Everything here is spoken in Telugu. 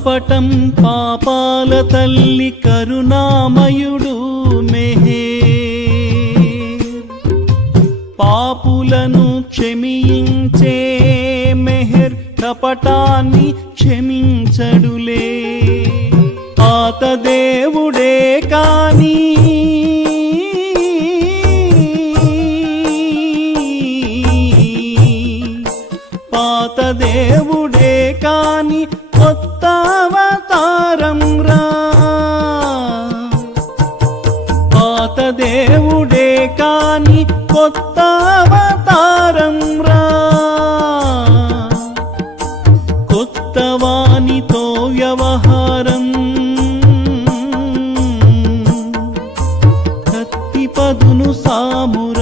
కపటం పాపాల తల్లి కరుణామయుడు మెహే పాపులను క్షమించే మెహర్ కపటాన్ని క్షమించడులే పాత దేవుడే కానీ పాత దేవుడే కానీ కొత్తవతారం రా. దేవుడే కాని కొత్తవతారం రా. వ్యవహారం కత్తి పదును సాముర.